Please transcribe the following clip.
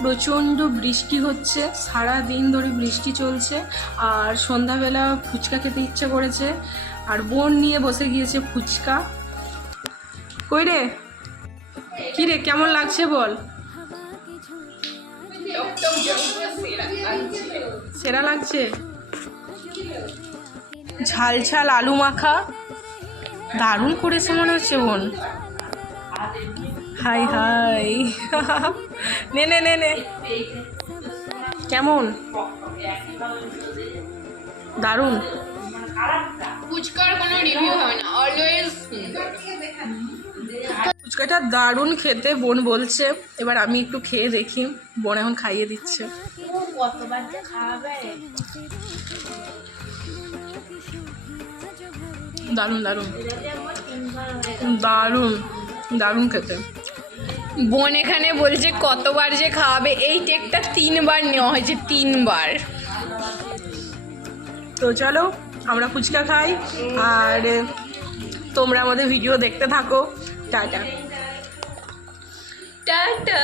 প্রচণ্ড বৃষ্টি হচ্ছে, সারা দিন ধরে বৃষ্টি চলছে। আর সন্ধ্যাবেলা ফুচকা খেতে ইচ্ছে করেছে, আর বোন নিয়ে বসে গিয়েছে ফুচকা। কই রে, কি রে, কেমন লাগছে বল? সেরা লাগছে। ঝাল ঝাল আলু মাখা দারুণ করেছে মনে হচ্ছে বোন। হাই হাই নে নে নে নে, কেমন? দারুণ। ফুচকার কোনো রিভিউ হবে না, অলওয়েজ ফুচকাটা দারুণ খেতে বোন বলছে। এবার আমি একটু খেয়ে দেখি, বোন এখন খাইয়ে দিচ্ছে। কতবার যে খাওয়াবে। দারুণ দারুণ দারুণ দারুণ খেতে। বোন এখানে বলছে কতবার যে খাওয়াবে, এই টেকটা 3বার নেওয়া হয়েছে, 3বার। তো চলো আমরা ফুচকা খাই, আর তোমরা আমাদের ভিডিও দেখতে থাকো। Tata tata.